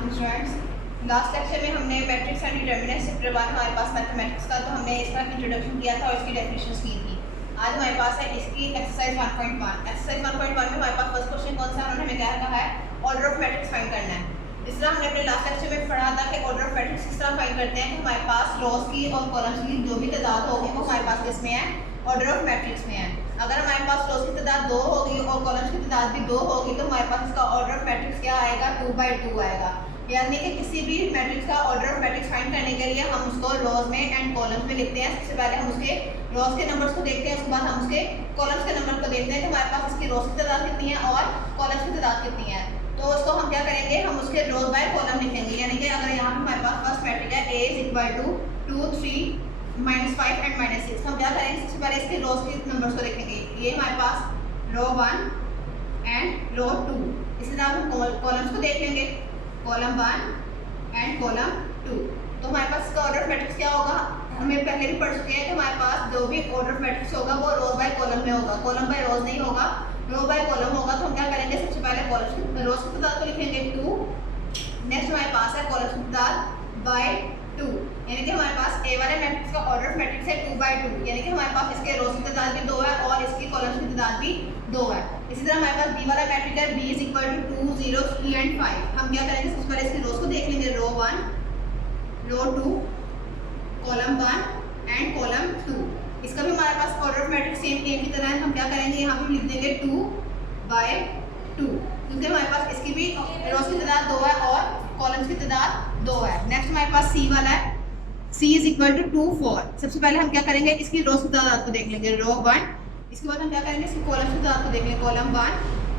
Students, last lecture में हमने matrix and determinants chapter 1 हमारे पास मैथमेटिक्स का, तो हमने इसका इंट्रोडक्शन किया था और इसकी डेफिनेशंस की थी। आज हमारे पास है इसकी एक्सरसाइज 1.1। एक्सरसाइज 1.1 में हमारे पास फर्स्ट क्वेश्चन कौन सा है, उन्होंने हमें क्या कहा है, ऑर्डर ऑफ मैट्रिक्स फाइंड करना है। इस तरह हमने अपने लास्ट लेक्चर में पढ़ा था कि ऑर्डर ऑफ मैट्रिक्स किस तरह फाइंड करते हैं कि हमारे पास रोज की और कॉलम्स की जो भी तादाद होगी वो हमारे पास किस में है, ऑर्डर ऑफ मैट्रिक्स में है। अगर हमारे पास रोज की तादाद 2 होगी और कॉलम्स की तादाद भी 2 होगी तो हमारे पास इसका ऑर्डर ऑफ मैट्रिक्स क्या आएगा, 2/2 आएगा। यानी कि किसी भी मैट्रिक्स का ऑर्डर ऑफ मैट्रिक्स फाइंड करने के लिए हम उसको रोज में एंड कॉलम्स में लिखते हैं। सबसे पहले हम उसके रोज के नंबर्स को देखते हैं, उसके बाद हम उसके कॉलम्स के नंबर को देखते हैं कि हमारे पास इसकी रोज की तादाद कितनी है और कॉलम्स की तादाद कितनी है। तो उसको हम क्या करेंगे, हम उसके रोज बाय कॉलम लिखेंगे। यानी कि अगर यहाँ पे हमारे पास फर्स्ट मैट्रिक है A = 2, 3, -5 एंड -6, हम क्या करेंगे, सबसे पहले इसके रोज के नंबर्स को देखेंगे। ये हमारे पास रो 1 एंड रो 2। इसी तरह हम कॉलम्स को देख लेंगे, कॉलम 1 एंड कॉलम 2। तो हमारे पास इसका ऑर्डर ऑफ मैट्रिक्स क्या होगा, हमें पहले भी पढ़ चुके हैं कि हमारे पास जो भी ऑर्डर ऑफ मैट्रिक्स होगा वो रोज बाय कॉलम में होगा, कॉलम बाय रोज नहीं होगा, रो बाय कॉलम होगा। तो हम क्या करेंगे, सबसे पहले कॉलम्स की रोज की तादाद को लिखेंगे 2। नेक्स्ट हमारे पास है कॉलम्स की तादाद बाय 2, यानी कि हमारे पास ए वाले मैट्रिक्स का ऑर्डर ऑफ मैट्रिक्स है 2/2, यानी कि हमारे पास इसके रोज की तादाद भी 2 है और इसकी कॉलम्स की तादाद भी 2 है। इसी तरह हमारे पास बी वाला मैट्रिक है B = 2, 0, 3 एंड 5। हम क्या करेंगे, सबसे पहले इसकी रोज को देख लेंगे, row 1, row 2, column 1 and column 2। इसका भी हमारे पास ऑर्डर ऑफ मैट्रिक्स सेम ए की तरह है। हम क्या करेंगे, यहाँ पे लिख देंगे 2/2, क्योंकि हमारे पास इसकी भी रोज की तादाद 2 है और कॉलम्स की तादाद 2 है। नेक्स्ट हमारे पास सी वाला है, C = 2, 4। सबसे पहले हम क्या करेंगे, इसकी रोज की तादाद को देख लेंगे, रो 1। इसके बाद हम क्या करेंगे, इसकी कॉलम्स की तादाद को देख लेंगे, कॉलम 1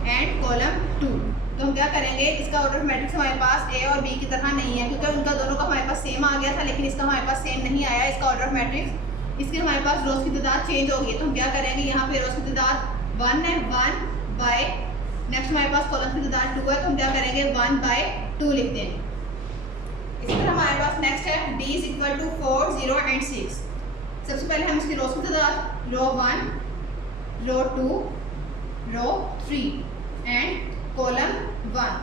एंड कॉलम 2। तो हम क्या करेंगे, इसका ऑर्डर ऑफ मैट्रिक्स हमारे पास ए और बी की तरह नहीं है, क्योंकि उनका दोनों का हमारे पास सेम आ गया था, लेकिन इसका हमारे पास सेम नहीं आया इसका ऑर्डर ऑफ मैट्रिक्स। इसके हमारे पास रोज की तादाद चेंज होगी। तो हम क्या करेंगे, यहाँ पे रोज की तादाद 1 है, 1/, नेक्स्ट हमारे पास कॉलम की तादाद 2 है, तो हम क्या करेंगे 1/2 लिख देंगे। इसी तरह हमारे पास नेक्स्ट है D = 4, 0 एंड 6। सबसे पहले हम इसकी रोज की तादाद रो 1, रो 2, रो 3 एंड कॉलम 1।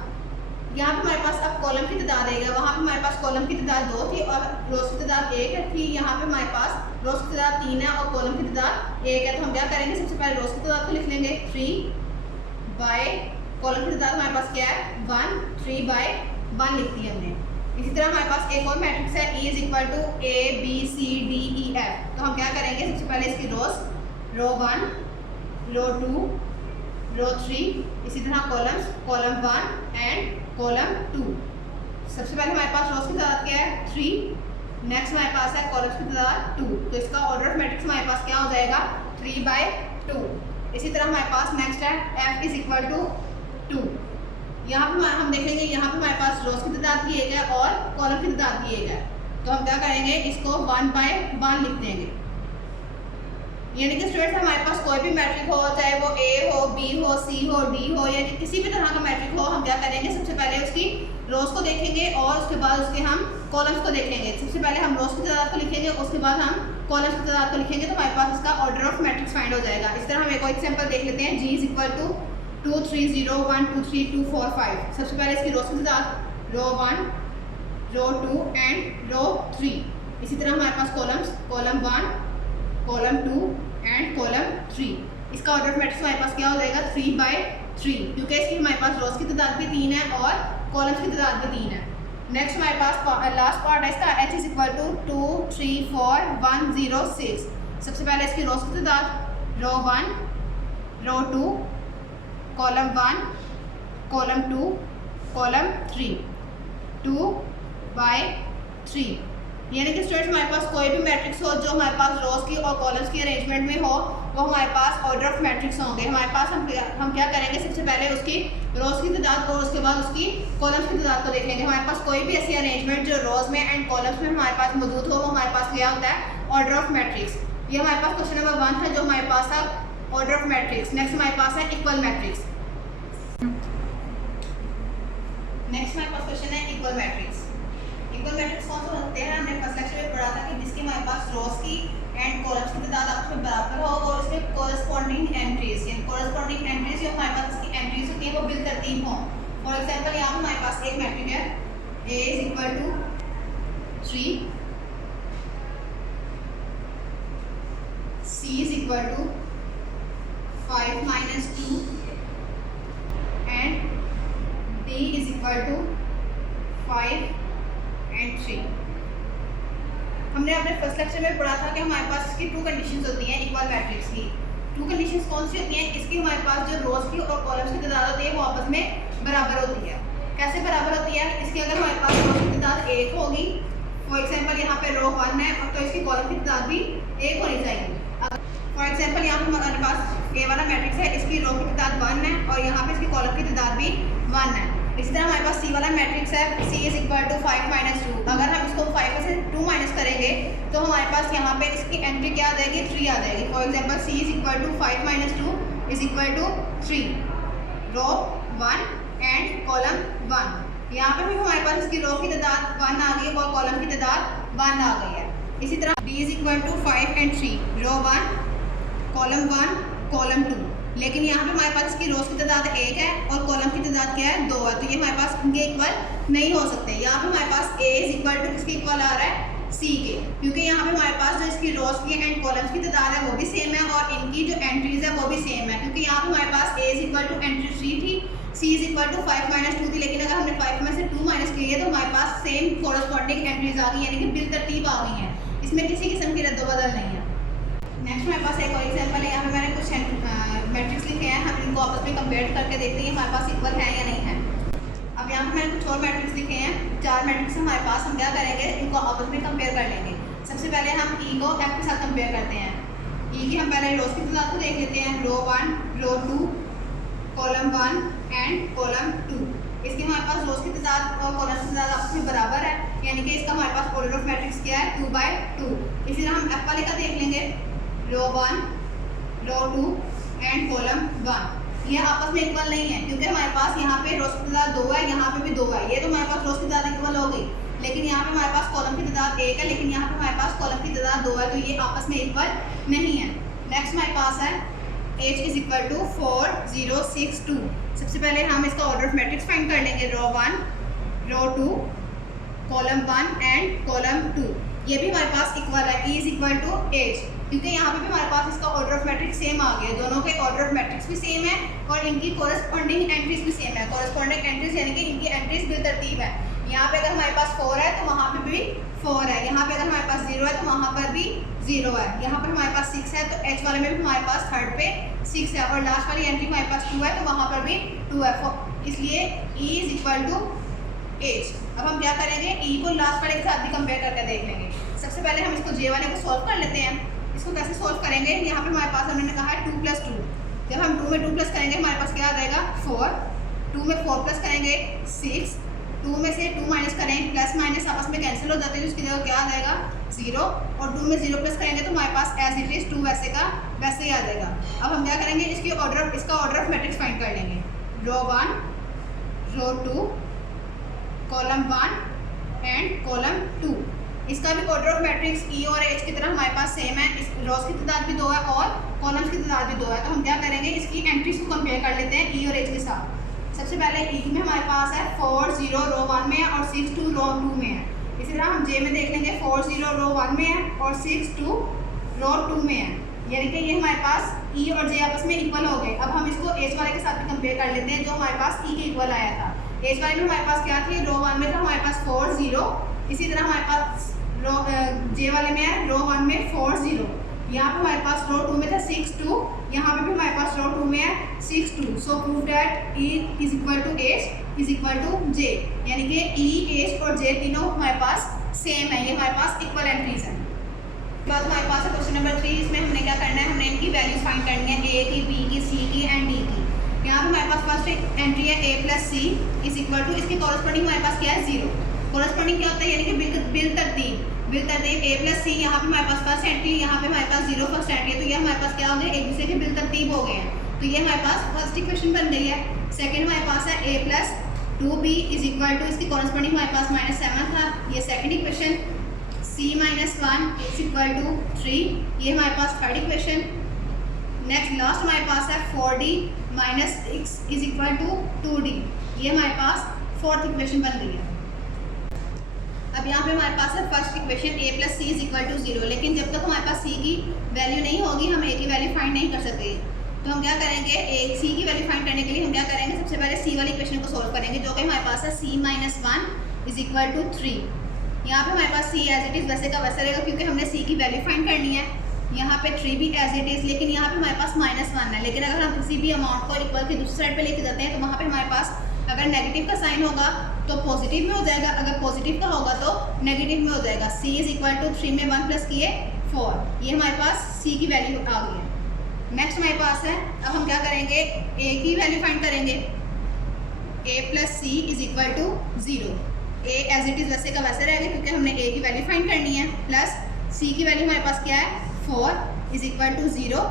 यहाँ पे हमारे पास अब कॉलम की तादाद है, वहाँ पे हमारे पास कॉलम की तादाद 2 थी और रोज की तादाद 1 थी। यहाँ पे हमारे पास रोज की तादाद 3 है और कॉलम की तादाद 1 है। तो हम क्या करेंगे, सबसे पहले रोज की तादाद को लिख लेंगे 3/, कॉलम की तादाद हमारे पास क्या है 1, 3/1 लिख दी हमने। इसी तरह हमारे पास एक और मैट्रिक्स है E = A, B, C, D, E, F। तो हम क्या करेंगे, सबसे पहले इसकी रोज रो 1, रो 2, रो 3, इसी तरह कॉलम्स, कॉलम 1 एंड कॉलम 2। सबसे पहले हमारे पास रोज की तादाद क्या है 3, नेक्स्ट हमारे पास है कॉलम्स की तादाद 2। तो इसका ऑर्डर ऑफ मैट्रिक्स हमारे पास क्या हो जाएगा, 3/2। इसी तरह हमारे पास नेक्स्ट है F = 2। यहाँ पे हम देखेंगे, यहाँ पे हमारे पास रोज की तादाद भी 1 है और कॉलम की तादाद भी 1 है। तो हम क्या करेंगे, इसको 1/1 लिख देंगे। यानी कि स्टूडेंट्स हमारे पास कोई भी मैट्रिक हो, चाहे वो A हो, B हो, C हो, D हो, या किसी भी तरह का मैट्रिक हो, हम क्या करेंगे, सबसे पहले उसकी रोज को देखेंगे और उसके बाद उसके हम कॉलम्स को देखेंगे। सबसे पहले हम रोज की तादाद को लिखेंगे, उसके बाद हम कॉलम्स की तादाद को लिखेंगे, तो हमारे पास इसका ऑर्डर ऑफ मैट्रिक्स फाइंड हो जाएगा। इस तरह हम एक और एग्जाम्पल देख लेते हैं, G = 2, 3, 0, 1, 2, 3, 2, 4, 5। सबसे पहले इसकी रोज की तादाद रो 1, रो 2 एंड रो 3। इसी तरह हमारे पास columns, column 1, column 2 and column 3। इसका ऑर्डर ऑफ मैट्रिक्स हमारे पास क्या हो जाएगा, 3/3, क्योंकि इसकी हमारे पास रोज की तादाद भी 3 है और कॉलम्स की तादाद भी 3 है। नेक्स्ट हमारे पास लास्ट पार्ट है इसका, H = 2, 3, 4, 1, 0, 6। सबसे पहले इसकी रोज की तादाद रो 1, रो 2, कॉलम 1, कॉलम 2, कॉलम 3, 2/3। यानी कि स्टूडेंट्स हमारे पास कोई भी मैट्रिक्स हो जो हमारे पास रोज की और कॉलम्स की अरेंजमेंट में हो, वो हमारे पास ऑर्डर ऑफ मैट्रिक्स होंगे। हमारे पास हम क्या करेंगे, सबसे पहले उसकी रोज की तादाद और उसके बाद उसकी कॉलम्स की तादाद को देखेंगे। हमारे पास कोई भी ऐसी अरेंजमेंट जो रोज में एंड कॉलम्स में हमारे पास मौजूद हो, वो हमारे पास क्या होता है, ऑर्डर ऑफ मैट्रिक्स। ये हमारे पास क्वेश्चन नंबर 1 था जो हमारे पास था ऑर्डर ऑफ मैट्रिक्स। नेक्स्ट हमारे पास है इक्वल मैट्रिक्स। नेक्स्ट हमारे पास क्वेश्चन है इक्वल मैट्रिक्स। इक्वल मैट्रिक्स कौन से होते हैं, हमने फर्स्ट लेक्चर में पढ़ा था कि जिसके हमारे पास रोज की एंड कॉलम्स की तादाद आपस में बराबर हो और उसके कोरस्पॉन्डिंग एंट्रीज, यानी कोरस्पॉन्डिंग एंट्रीज जो हमारे पास इसकी एंट्रीज होती है वो बिल तरतीब हो। फॉर एग्जांपल यहाँ पर हमारे पास एक मैट्रिक है A is equal to 3, C is equal to 5 minus 2 and D is equal to 5 and 3। हमने अपने फर्स्ट लेक्चर में पढ़ा था कि हमारे पास इसकी टू कंडीशंस होती हैं इक्वल मैट्रिक्स की। टू कंडीशंस कौन सी होती हैं? इसकी हमारे पास जो रोज की और कॉलम्स की तादाद होती है वो आपस में बराबर होती है। कैसे बराबर होती है? इसकी अगर हमारे पास रोज की तादाद 1 होगी, फॉर एग्जांपल यहाँ पे रो 1 है तो इसकी कॉलम की तादाद भी 1 होनी चाहिए। फॉर एग्जांपल यहाँ पे हमारे पास ए वाला मैट्रिक्स है, इसकी रो की तादाद 1 है और यहाँ पे इसकी कॉलम की तादाद भी 1 है। इसी तरह हमारे पास सी वाला मैट्रिक्स है, C is equal to 5 minus 2। अगर हम इसको 5 में से 2 माइनस करेंगे तो हमारे पास यहाँ पे इसकी एंट्री क्या आ जाएगी? 3 आ जाएगी। For example C is equal to 5 minus 2 is equal to 3, row 1 and column 1। यहाँ पे भी हमारे पास इसकी रो की तादाद 1 आ गई और कॉलम की तादाद 1 आ गई है। इसी तरह D is equal to 5 and 3, row 1 column 1 column 2। लेकिन यहाँ पे हमारे पास इसकी रोज की तादाद 1 है और कॉलम की तादाद क्या है? 2 है, तो ये हमारे पास इनके इक्वल नहीं हो सकते। यहाँ पे हमारे पास A इज इक्वल टू किसके इक्वल आ रहा है? C के, क्योंकि यहाँ पे हमारे पास जो इसकी रोज की एंड कॉलम्स की तादाद है वो भी सेम है और इनकी जो एंट्रीज है वो भी सेम है। क्योंकि यहाँ पे हमारे पास A is equal to entry 3 थी, C is equal to 5 minus 2 थी, लेकिन अगर हमने 5 में से 2 माइनस की है तो हमारे पास सेम कोरस्पॉन्डिंग एंट्रीज आ गई, यानी कि बिल तरतीब आ गई है। इसमें किसी किस्म की रद्दोबदल नहीं है। नेक्स्ट हमारे पास एक और एग्जांपल है। यहाँ पे मैंने कुछ मैट्रिक्स लिखे हैं, हम इनको आपस में कंपेयर करके देखते हैं हमारे पास इक्वल है या नहीं है। अब यहाँ पे मैंने कुछ और मैट्रिक्स लिखे हैं, 4 मैट्रिक्स हमारे पास। हम क्या करेंगे? इनको आपस में कंपेयर कर लेंगे। सबसे पहले हम E को F के साथ कंपेयर करते हैं। E की हम पहले रोज की तादाद को देख लेते हैं, रो 1 रो 2 कॉलम 1 एंड कॉलम 2। इसकी हमारे पास रोज की तादाद और कॉलम्स की तादाद आपस में बराबर है, यानी कि इसका हमारे पास ऑर्डर ऑफ मैट्रिक्स क्या है? 2/2। इसी तरह हम F वाले का देख लेंगे, रो 1 रो 2 एंड कॉलम 1। ये आपस में इक्वल नहीं है क्योंकि हमारे पास यहाँ पे रोज की तादाद 2 है, यहाँ पे भी 2 है। ये तो हमारे पास रोज की तादाद इक्वल हो गई, लेकिन यहाँ पे हमारे पास कॉलम की तादाद 1 है, लेकिन यहाँ पे हमारे पास कॉलम की तादाद 2 है, तो ये आपस में इक्वल नहीं है। नेक्स्ट हमारे पास है H इज इक्वल टू 4 0 6 2। सबसे पहले हम इसका ऑर्डर ऑफ मैट्रिक्स फाइंड कर लेंगे, row 1 row 2 column 1 and column 2। ये भी हमारे पास इक्वल है, E is equal to H, क्योंकि यहाँ पे भी हमारे पास इसका ऑर्डर ऑफ मैट्रिक्स सेम आ गया। दोनों के ऑर्डर ऑफ मैट्रिक्स भी सेम है और इनकी कोरस्पॉन्डिंग एंट्रीज भी सेम है। कोरस्पॉन्डिंग एंट्रीज यानी कि इनकी एंट्रीज बिल तरतीब है। यहाँ पे अगर हमारे पास 4 है तो वहाँ पे भी 4 है, यहाँ पे अगर हमारे पास 0 है तो वहाँ पर भी 0 है, यहाँ पर हमारे पास 6 है तो H वाले में भी हमारे पास थर्ड पे 6 है और लास्ट वाली एंट्री हमारे पास 2 है तो वहाँ पर भी 2 है। इसलिए E is equal to H। अब हम क्या करेंगे? E को लास्ट वाले के साथ भी कंपेयर करके देख लेंगे। सबसे पहले हम इसको J वाले को सॉल्व कर लेते हैं। इसको कैसे सॉल्व करेंगे? यहाँ पे हमारे पास हमने कहा है 2 + 2। जब हम 2 में 2 प्लस करेंगे हमारे पास क्या आ जाएगा? 4। 2 में 4 प्लस करेंगे 6। 2 में से 2 माइनस करें, प्लस माइनस आपस में कैंसिल हो जाते हैं, तो उसकी जगह क्या आ जाएगा? 0। और 2 में 0 प्लस करेंगे तो हमारे पास एज इट इज 2 वैसे का वैसे ही आ जाएगा। अब हम क्या करेंगे? इसका ऑर्डर ऑफ मैट्रिक्स फाइंड कर लेंगे, row 1 row 2 column 1 and column 2। इसका भी ऑर्डर ऑफ मैट्रिक्स E और H की तरह हमारे पास सेम है। इस रोज की तादाद भी 2 है और कॉलम्स की तादाद भी 2 है, तो हम क्या करेंगे? इसकी एंट्रीज को कंपेयर कर लेते हैं E और H के साथ। सबसे पहले E में हमारे पास है 4 0 रो 1 में है और 6 2 रो 2 में है। इसी तरह हम J में देख लेंगे, 4 0 रो 1 में है और 6 2 रो 2 में है, यानी कि ये हमारे पास E और J आपस में इक्वल हो गए। अब हम इसको H वाले के साथ भी कंपेयर कर लेते हैं जो हमारे पास E के इक्वल आया था। H वाले में हमारे पास क्या थी? रो 1 में था हमारे पास 4 0। इसी तरह हमारे पास J वाले में है रो 1 में 4 0। यहाँ पे हमारे पास रो 2 में था 6 2, यहाँ पे भी हमारे पास रो 2 में है 6 2। So prove that E is equal to H is equal to J, यानी कि E H और J तीनों हमारे पास सेम है, ये हमारे पास इक्वल एंट्रीज हैं। बाद हमारे पास है क्वेश्चन नंबर 3। इसमें हमने क्या करना है? हमने इनकी वैल्यूज फाइंड करनी है, A की, B की, C की एंड D की। यहाँ पे हमारे पास फर्स्ट एंट्री है A + C is equal to, इसके कॉरस्पॉन्डिंग हमारे पास क्या है? 0। कॉरस्पॉन्डिंग क्या होता है? यानी कि बिल तरतीब A + C। यहाँ पे हमारे पास फर्स्ट एंट्री, यहाँ पे हमारे पास 0 फर्स्ट एंट्री है, तो ये हमारे पास क्या हो गया? एक दूसरे के बिल तरतीब हो गए हैं, तो ये हमारे पास फर्स्ट इक्वेशन बन गई है। सेकंड हमारे पास है A + 2B is equal to, इसकी कॉरस्पॉन्डिंग हमारे पास -7 था, ये second equation. C - 1 is equal to 3, ये हमारे पास थर्ड इक्वेशन। नेक्स्ट लास्ट हमारे पास है 4D - 6 is equal to 2D, ये हमारे पास फोर्थ इक्वेशन बन गई है। यहाँ पे हमारे पास है first equation a plus C is equal to 0, लेकिन जब तक हमारे पास c की वैल्यू नहीं होगी हम a की वैल्यू फाइंड नहीं कर सकते। तो हम क्या करेंगे, c की वैल्यू फाइंड करने के लिए हम क्या करेंगे, सबसे पहले c वाली इक्वेशन को सोल्व करेंगे, जो कि हमारे पास है c minus 1 is equal to 3। यहाँ पे हमारे पास c एज इट इज़ वैसे का वैसा रहेगा क्योंकि हमने c की वैल्यू फाइंड करनी है। यहाँ पे 3 भी एज इट इज़, लेकिन यहाँ पे हमारे पास -1 है। लेकिन अगर हम किसी भी अमाउंट को इक्वल की दूसरी साइड पे लेके जाते हैं तो वहाँ पे हमारे पास अगर नेगेटिव का साइन होगा तो पॉजिटिव में हो जाएगा, अगर पॉजिटिव का होगा तो नेगेटिव में हो जाएगा। c इज इक्वल टू 3 में 1 प्लस किए 4, ये हमारे पास c की वैल्यू आ गई है। नेक्स्ट हमारे पास है, अब हम क्या करेंगे, a की वैल्यू फाइंड करेंगे। a plus C is equal to 0, a as it is वैसे का वैसे रहेगा क्योंकि हमने a की वैल्यू फाइंड करनी है, प्लस c की वैल्यू हमारे पास क्या है 4 इज इक्वल टू 0।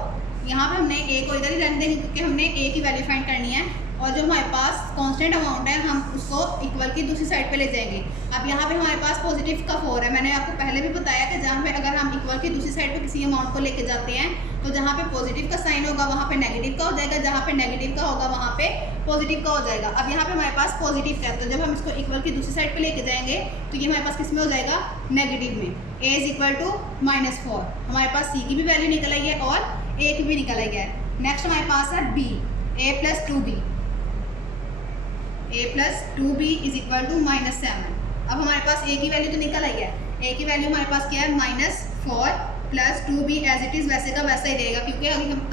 यहाँ पे हमने a को इधर ही रख देंगे क्योंकि हमने a की वैल्यू फाइंड करनी है, और जो हमारे पास कांस्टेंट अमाउंट है हम उसको इक्वल की दूसरी साइड पे ले जाएंगे। अब यहाँ पे हमारे पास पॉजिटिव का 4 है, मैंने आपको पहले भी बताया कि जहाँ पे अगर हम इक्वल की दूसरी साइड पे किसी अमाउंट को लेके जाते हैं तो जहाँ पे पॉजिटिव का साइन होगा वहाँ पे नेगेटिव का हो जाएगा, जहाँ पे नेगेटिव का होगा वहाँ पे पॉजिटिव का हो जाएगा। अब यहाँ पे हमारे पास पॉजिटिव का है तो जब हम इसको इक्वल की दूसरी साइड पे लेके जाएंगे तो ये हमारे पास किस में हो जाएगा, नेगेटिव में। a इज इक्वल टू -4, हमारे पास c की भी वैल्यू निकल आई है और a की भी निकल आई है। नेक्स्ट हमारे पास है b, a plus 2b, a plus 2b is equal to -7। अब हमारे पास a की वैल्यू तो निकल आई है, a की वैल्यू हमारे पास क्या है -4 plus 2b as it is वैसे का वैसा ही रहेगा क्योंकि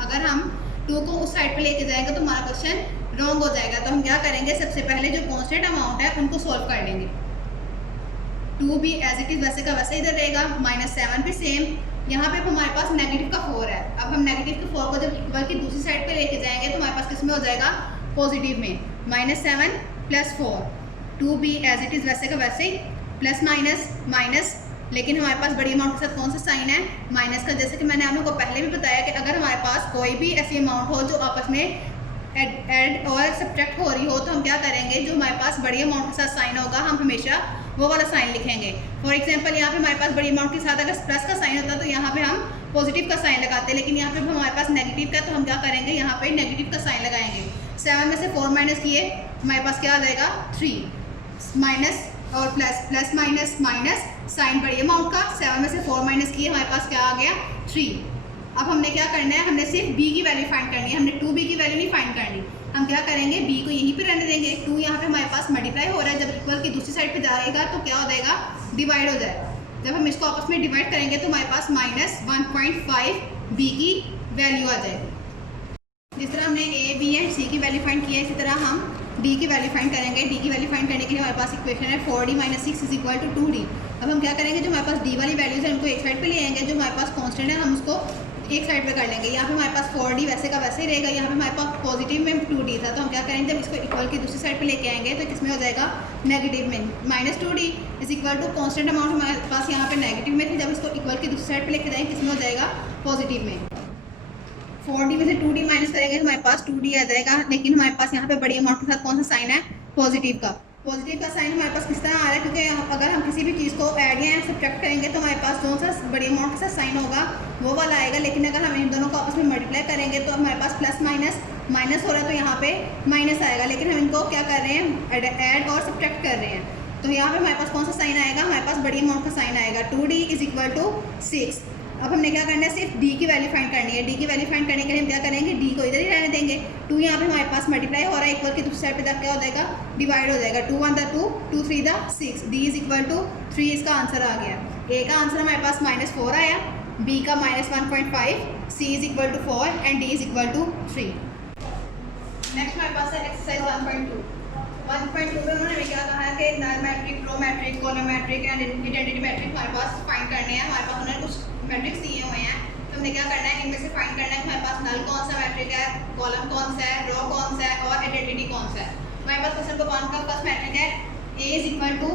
अगर हम 2 को उस साइड पे लेके जाएंगे तो हमारा क्वेश्चन रॉन्ग हो जाएगा। तो हम क्या करेंगे, सबसे पहले जो कांस्टेंट अमाउंट है उनको सोल्व कर लेंगे। 2b एज इट इज़ वैसे का वैसा इधर रहेगा, -7 भी सेम। यहाँ पे हमारे पास नेगेटिव का 4 है, अब हम नेगेटिव के 4 को जब इक्वल की दूसरी साइड पे लेके जाएंगे तो हमारे पास किस में हो जाएगा, पॉजिटिव में। -7 plus 4, 2b as it is वैसे का वैसे ही, प्लस माइनस माइनस, लेकिन हमारे पास बड़ी अमाउंट के साथ कौन सा साइन है, माइनस का। जैसे कि मैंने आप लोगों को पहले भी बताया कि अगर हमारे पास कोई भी ऐसी अमाउंट हो जो आपस में ऐड और सब्ट्रैक्ट हो रही हो तो हम क्या करेंगे, जो हमारे पास बड़ी अमाउंट के साथ साइन होगा हम हमेशा वो वाला साइन लिखेंगे। फॉर एग्जांपल यहाँ पे हमारे पास बड़ी अमाउंट के साथ अगर प्लस का साइन होता तो यहाँ पे हम पॉजिटिव का साइन लगाते हैं, लेकिन यहाँ पे हमारे पास नेगेटिव का तो हम क्या करेंगे, यहाँ पे नेगेटिव का साइन लगाएंगे। 7 में से 4 माइनस किए हमारे पास क्या आ जाएगा, 3 माइनस और plus, plus minus minus, sign बड़ी अमाउंट का, 7 में से 4 माइनस किए हमारे पास क्या आ गया, 3। अब हमने क्या करना है, हमने सिर्फ b की वैल्यू फाइंड करनी है, हमने 2b की वैल्यू नहीं फाइंड करनी। हम क्या करेंगे, b को यहीं पे रहने देंगे। 2 यहाँ पे हमारे पास मल्टीप्लाई हो रहा है, जब इक्वल की दूसरी साइड पे जाएगा तो क्या हो जाएगा, डिवाइड हो जाएगा। जब हम इसको आपस में डिवाइड करेंगे तो हमारे पास -1.5 b की वैल्यू आ जाएगी। जिस तरह हमने a, b एंड c की वैल्यू फाइंड किया है, इसी तरह हम d की वैल्यू फाइंड करेंगे। d की वैल्यू फाइंड करने के लिए हमारे पास इक्वेशन है 4d - 6 is equal to 2d। अब हम क्या करेंगे, जो हमारे पास d वाली वैल्यूज है उनको एक साइड पे ले आएंगे, जो हमारे पास कांस्टेंट है हम उसको एक साइड पे कर लेंगे। यहाँ पे हमारे पास 4d वैसे का वैसे ही रहेगा, यहाँ पे हमारे पास पॉजिटिव में 2d था, तो हम क्या करेंगे, जब इसको इक्वल की दूसरी साइड पे लेके आएंगे तो किसमें हो जाएगा, नेगेटिव में। -2d is equal to constant amount हमारे पास यहाँ पे नेगेटिव में थी, जब इसको इक्वल की दूसरी साइड पे लेके जाएंगे किसमें हो जाएगा, पॉजिटिव में। 4d में से 2d माइनस करेंगे हमारे पास 2d आ जाएगा, लेकिन हमारे पास यहाँ पे बड़ी अमाउंट के साथ कौन सा साइन है, पॉजिटिव का। पॉजिटिव का साइन हमारे पास किस तरह आ रहा है, क्योंकि अगर हम किसी भी चीज़ को ऐड या सब्ट्रैक्ट करेंगे तो हमारे पास कौन सा बड़ी अमाउंट के साथ साइन होगा वो वाला आएगा, लेकिन अगर हम इन दोनों को आपस में मल्टीप्लाई करेंगे तो हमारे पास प्लस माइनस माइनस हो रहा है तो यहाँ पे माइनस आएगा, लेकिन हम इनको क्या कर रहे हैं, ऐड और सब्ट्रैक्ट कर रहे हैं। तो यहाँ पे हमारे पास कौन सा साइन आएगा, हमारे पास बड़ी अमाउंट का साइन आएगा, 2d इज इक्वल टू 6। अब हमने क्या करना है, सिर्फ d की वैल्यू फाइंड करनी है। d की वैल्यू फाइंड करने के लिए हम क्या करेंगे, d को इधर ही रहने देंगे। 2 यहाँ पे हमारे पास मल्टीप्लाई हो रहा है, इक्वल की दूसरी साइड पे तक क्या हो जाएगा, डिवाइड हो जाएगा। 2 1 2, 2 3 6, d इज इक्वल टू 3 इसका आंसर आ गया। a का आंसर हमारे पास -4 आया, b का -1.5, c is equal to 4 and d is equal to 3। Next हमारे पास है एक्सरसाइज 1.2 में उन्होंने हमें क्या कहा है कि null matrix, row matrix, column matrix and identity matrix हमारे पास फाइंड करने हैं। हमारे पास उन्होंने कुछ मैट्रिक्स दिए हुए हैं, तो हमने क्या करना है, इनमें से फाइंड करना है हमारे पास नल कौन सा मैट्रिक है, कॉलम कौन सा है, रो कौन सा है और आइडेंटिटी कौन सा है। हमारे पास क्वेश्चन को कौन का फर्स्ट मैट्रिक है, a इज इक्वल टू,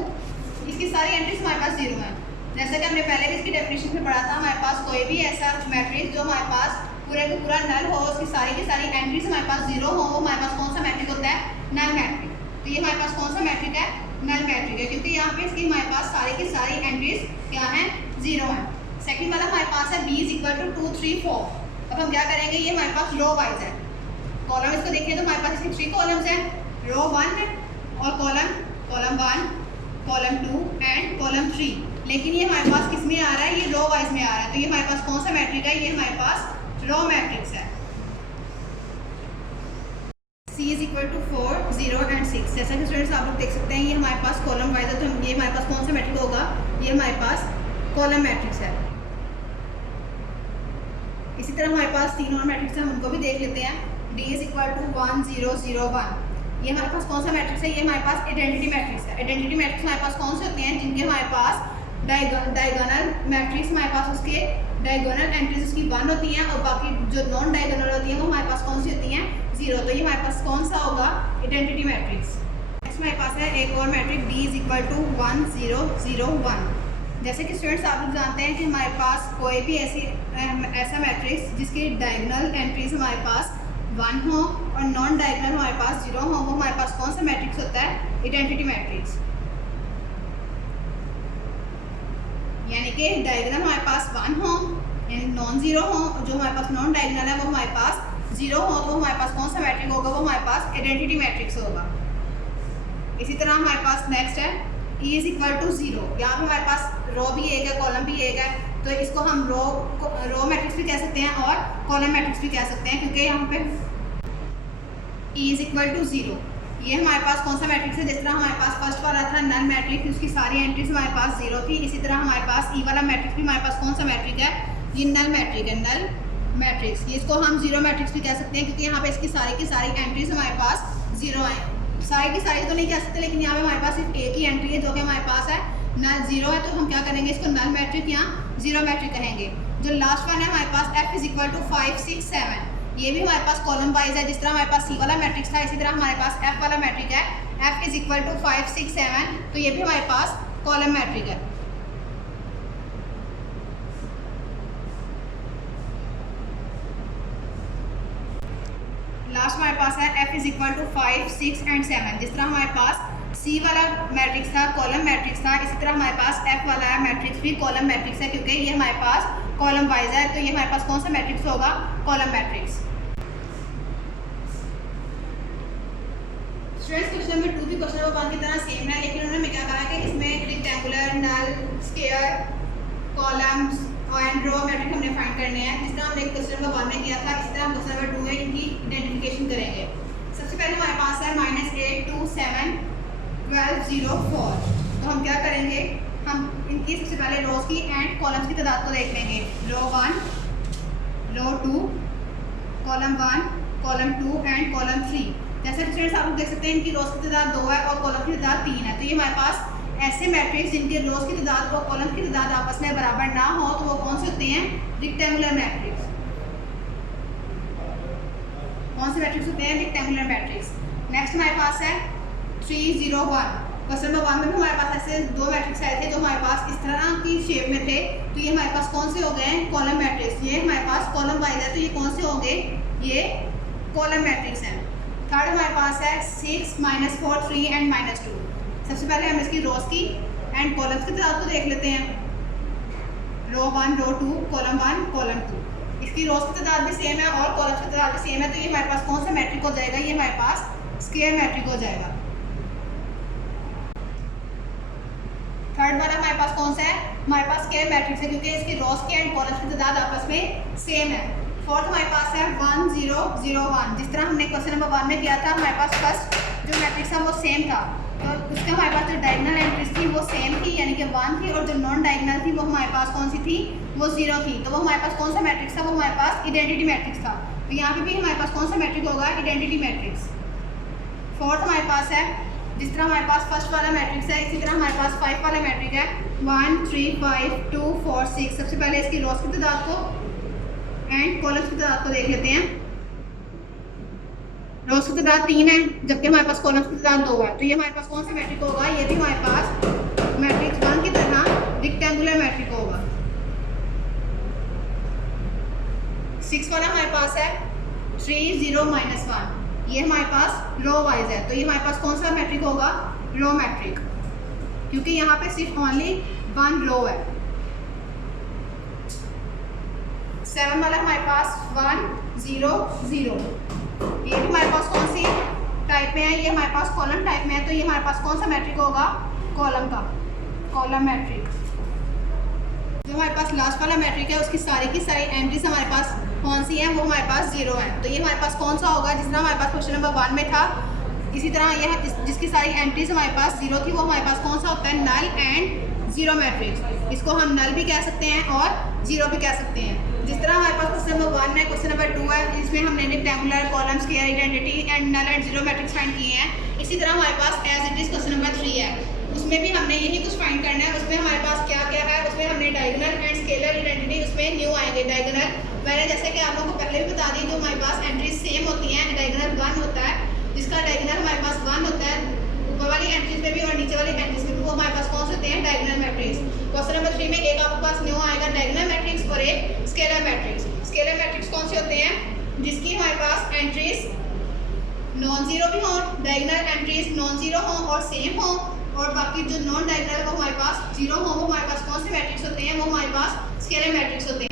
इसकी सारी एंट्रीज हमारे पास 0 है। जैसे कि हमने पहले भी इसकी डेफिनेशन में पढ़ा था, हमारे पास कोई भी ऐसा मैट्रिक्स जो हमारे पास पूरे का पूरा नल हो, उसकी सारी की सारी एंट्रीज हमारे पास 0 हो, वो हमारे पास कौन सा मैट्रिक होता है, नल मैट्रिक। तो ये हमारे पास कौन सा मैट्रिक है, नल मैट्रिक है, क्योंकि यहाँ पे इसकी हमारे पास सारी की सारी एंट्रीज क्या हैं, 0 है। सेकंड वाला हमारे पास है b इज इक्वल टू 2 3 4। अब हम क्या करेंगे, ये हमारे पास रो वाइज है। कॉलम इसको देखिए तो हमारे पास इसके 3 कॉलम्स हैं, रो 1 और कॉलम 1, कॉलम 2 एंड कॉलम 3, लेकिन ये हमारे पास किस में आ रहा है, ये रो वाइज में आ रहा है। तो ये हमारे पास कौन सा मैट्रिक है, ये हमारे पास रो मैट्रिक्स है। C is equal to 4, 0 and 6। जैसा कि स्टूडेंट्स आप लोग देख सकते हैं ये हमारे पास कॉलम वाइज है, तो ये हमारे पास कौन सा मैट्रिक होगा, ये हमारे पास कॉलम मैट्रिक्स है। इसी तरह हमारे पास 3 और मैट्रिक्स हैं, हम उनको भी देख लेते हैं। D is equal to 1, 0, 0, 1। ये हमारे पास कौन सा मैट्रिक्स है, ये हमारे पास आइडेंटिटी मैट्रिक्स है। आइडेंटिटी मैट्रिक्स हमारे पास कौन से होते हैं, जिनके हमारे पास डायगोनल मैट्रिक्स हमारे पास उसके डायगोनल एंट्रीज उसकी 1 होती हैं और बाकी जो नॉन डायगोनल होती हैं वो हमारे पास कौन सी होती हैं, 0। तो ये हमारे पास कौन सा होगा, आइडेंटिटी मैट्रिक्स। नेक्स्ट हमारे पास है एक और matrix D is equal to 1, 0, 0, 1। जैसे कि स्टूडेंट्स आप लोग जानते हैं कि हमारे पास कोई भी ऐसा मैट्रिक्स जिसकी डायगोनल एंट्रीज हमारे पास 1 हो और नॉन डायगोनल हमारे पास 0 हो, वो हमारे पास कौन सा मैट्रिक्स होता है, आइडेंटिटी मैट्रिक्स। यानी कि डायगोनल हमारे पास 1 हो यानी नॉन 0 हो, जो हमारे पास नॉन डायगोनल है वो हमारे पास 0 हो, तो हमारे पास कौन सा मैट्रिक होगा, वो हमारे पास आइडेंटिटी मैट्रिक्स होगा। इसी तरह हमारे पास नेक्स्ट है E इज इक्वल टू 0। यहाँ पे हमारे पास रो भी एक है, कॉलम भी एक है, तो इसको हम रो मैट्रिक्स भी कह सकते हैं और कॉलम मैट्रिक्स भी कह सकते हैं, क्योंकि यहाँ पे E इज इक्वल टू 0 ये हमारे पास कौन सा मैट्रिक्स है। जिस तरह हमारे पास फर्स्ट वाला था नल मैट्रिक्स, उसकी सारी एंट्रीज हमारे पास 0 थी, इसी तरह हमारे पास E वाला मैट्रिक्स भी हमारे पास कौन सा मैट्रिक है, ये नल मैट्रिक है, नल मैट्रिक्स। ये इसको हम 0 मैट्रिक्स भी कह सकते हैं, क्योंकि यहाँ पे इसकी सारी की सारी एंट्रीज हमारे पास 0 हैं। सारी की सारी तो नहीं कह सकते, लेकिन यहाँ पे हमारे पास सिर्फ एक ही एंट्री है जो कि हमारे पास है नल 0 है, तो हम क्या करेंगे, इसको नल मैट्रिक या 0 मैट्रिक कहेंगे। जो लास्ट वन है हमारे पास F इज इक्वल टू 5, 6, 7, ये भी हमारे पास कॉलम वाइज है। जिस तरह हमारे पास C वाला मैट्रिक्स था, इसी तरह हमारे पास F वाला मैट्रिक है, F इज इक्वल टू 5, 6, 7, तो ये भी हमारे पास कॉलम मैट्रिक है। लास्ट हमारे पास है F is equal to 5, 6 and 7। जिस तरह हमारे पास C वाला मैट्रिक्स था, कॉलम मैट्रिक्स था, इसी तरह हमारे पास F वाला मैट्रिक्स भी कॉलम मैट्रिक्स है, क्योंकि ये हमारे पास कॉलम वाइज है, तो ये हमारे पास कौन सा मैट्रिक्स होगा, column matrix. Students question number 2 भी क्वेश्चन नंबर 1 की तरह सेम है, लेकिन उन्होंने क्या कहा कि इसमें rectangular, null, square, columns and row matrix हमने फाइंड करने हैं। जिस तरह हमने क्वेश्चन नंबर 1 में किया था, इस तरह हम क्वेश्चन नंबर 2 में इनकी आइडेंटिफिकेशन करेंगे। सबसे पहले हमारे पास है -8, 2, 7, 12, 0, 4। तो हम क्या करेंगे, हम इनकी सबसे पहले रोज की एंड कॉलम्स की तादाद को देख लेंगे। Row 1, row 2, column 1, column 2 and column 3। जैसे कि स्टूडेंट्स आप लोग देख सकते हैं इनकी रोज की तादाद 2 है और कॉलम की तादाद 3 है। तो ये हमारे पास ऐसे मैट्रिक्स जिनके रोज की तादाद और कॉलम की तादाद आपस में बराबर ना हो, तो वो कौन से होते हैं, रेक्टेंगुलर मैट्रिक्स। कौन से मैट्रिक्स होते हैं, रेक्टेंगुलर मैट्रिक्स। नेक्स्ट हमारे पास है 3, 0, 1। क्वेश्चन नंबर 1 में भी हमारे पास ऐसे 2 मैट्रिक्स आए थे जो हमारे पास इस तरह की शेप में थे, तो ये हमारे पास कौन से हो गए हैं, कॉलम मैट्रिक्स। ये हमारे पास कॉलम वाइज है, तो ये कौन से होंगे, ये कॉलम मैट्रिक्स हैं। थर्ड हमारे पास है 6, -4, 3 एंड -2। सबसे पहले हम इसकी रोज की एंड कॉलम्स की तादाद को देख लेते हैं। रो 1, रो 2, कॉलम 1, कॉलम 2। इसकी रोज की तादाद भी सेम है और कॉलम्स की तादाद भी सेम है, तो ये हमारे पास कौन सा मैट्रिक हो जाएगा, ये हमारे पास स्क्वायर मैट्रिक हो जाएगा। थर्ड वाला हमारे पास कौन सा है, हमारे पास स्क्वायर मैट्रिक्स है, क्योंकि इसकी रोज की एंड कॉलम्स की तादाद आपस में सेम है। फोर्थ हमारे पास है 1, 0, 0, 1। जिस तरह हमने क्वेश्चन नंबर 1 में किया था, हमारे पास फर्स्ट जो मैट्रिक्स था वो सेम था, तो उसके हमारे पास जो डायगोनल एंट्रीज थी वो सेम थी, यानी कि 1 थी, और जो नॉन डायगोनल थी वो हमारे पास कौन सी थी, वो 0 थी। तो वो हमारे पास कौन सा मैट्रिक्स था, वो हमारे पास आइडेंटिटी मैट्रिक्स था। तो यहाँ पे भी हमारे पास कौन सा मैट्रिक होगा, आइडेंटिटी मैट्रिक्स। फोर्थ हमारे पास है, जिस तरह हमारे पास फर्स्ट वाला मैट्रिक्स है, इसी तरह हमारे पास 5 वाला मैट्रिक है, 1, 3, 5, 2, 4, 6। सबसे पहले इसकी रोज की तादाद को एंड कॉलम्स की तादाद को देख लेते हैं। रोज की तादाद 3 है, जबकि हमारे पास कॉलम्स की तादाद 2 है, तो ये हमारे पास कौन सा मैट्रिक होगा, ये भी हमारे पास मैट्रिक्स 1 की तरह रेक्टेंगुलर मैट्रिक होगा। 6 वाला हमारे पास है 3, 0, -1। ये हमारे पास रो वाइज है, तो ये हमारे पास कौन सा मैट्रिक होगा, रो मैट्रिक, क्योंकि यहाँ पे सिर्फ ओनली 1 रो है। 7 वाला हमारे पास 1, 0, 0। ये भी हमारे पास कौन सी टाइप में है, ये हमारे पास कॉलम टाइप में है, तो ये हमारे पास कौन सा मैट्रिक होगा, कॉलम का। Column matrix. जो हमारे पास लास्ट वाला मैट्रिक है उसकी सारी की सारी एंट्रीज हमारे पास कौन सी हैं, वो हमारे पास 0 है। तो ये हमारे पास कौन सा होगा, जिस तरह हमारे पास क्वेश्चन नंबर 1 में था, इसी तरह यह जिसकी सारी एंट्रीज हमारे पास 0 थी, वो हमारे पास कौन सा होता है, नल एंड 0 मैट्रिक्स। इसको हम नल भी कह सकते हैं और 0 भी कह सकते हैं। जिस तरह हमारे पास क्वेश्चन नंबर 1 है, क्वेश्चन नंबर 2 है, इसमें हमने रेक्टेंगुलर कॉलम्स किया, identity and null and 0 matrices find किए हैं। इसी तरह हमारे पास as it is question number 3 है, उसमें भी हमने यही कुछ फाइंड करना है। उसमें हमारे पास क्या क्या है, उसमें हमने डायगोनल एंड स्केलर आइडेंटिटी, उसमें न्यू आएंगे डायगोनल। मैंने जैसे कि आप लोगों को पहले भी बता दी, जो हमारे पास एंट्रीज सेम होती हैं, डायगोनल 1 होता है, जिसका डायगोनल हमारे पास 1 होता है, ऊपर वाली एंट्रीज में भी और नीचे वाली एंट्रीज में भी, वो हमारे पास कौन से होते हैं, डायगोनल मैट्रिक्स। क्वेश्चन नंबर 3 में एक आपके पास न्यू आएगा डायगोनल मैट्रिक्स और एक स्केलर मैट्रिक्स। स्केलर मैट्रिक्स कौन से होते हैं, जिसकी हमारे पास एंट्रीज नॉन जीरो भी हों, डायगोनल एंट्रीज नॉन जीरो हों और सेम हों, और बाकी जो नॉन डायगोनल वो हमारे पास 0 हों, वो हमारे पास कौन से मैट्रिक्स होते हैं, वो हमारे पास स्केलर मैट्रिक्स होते हैं।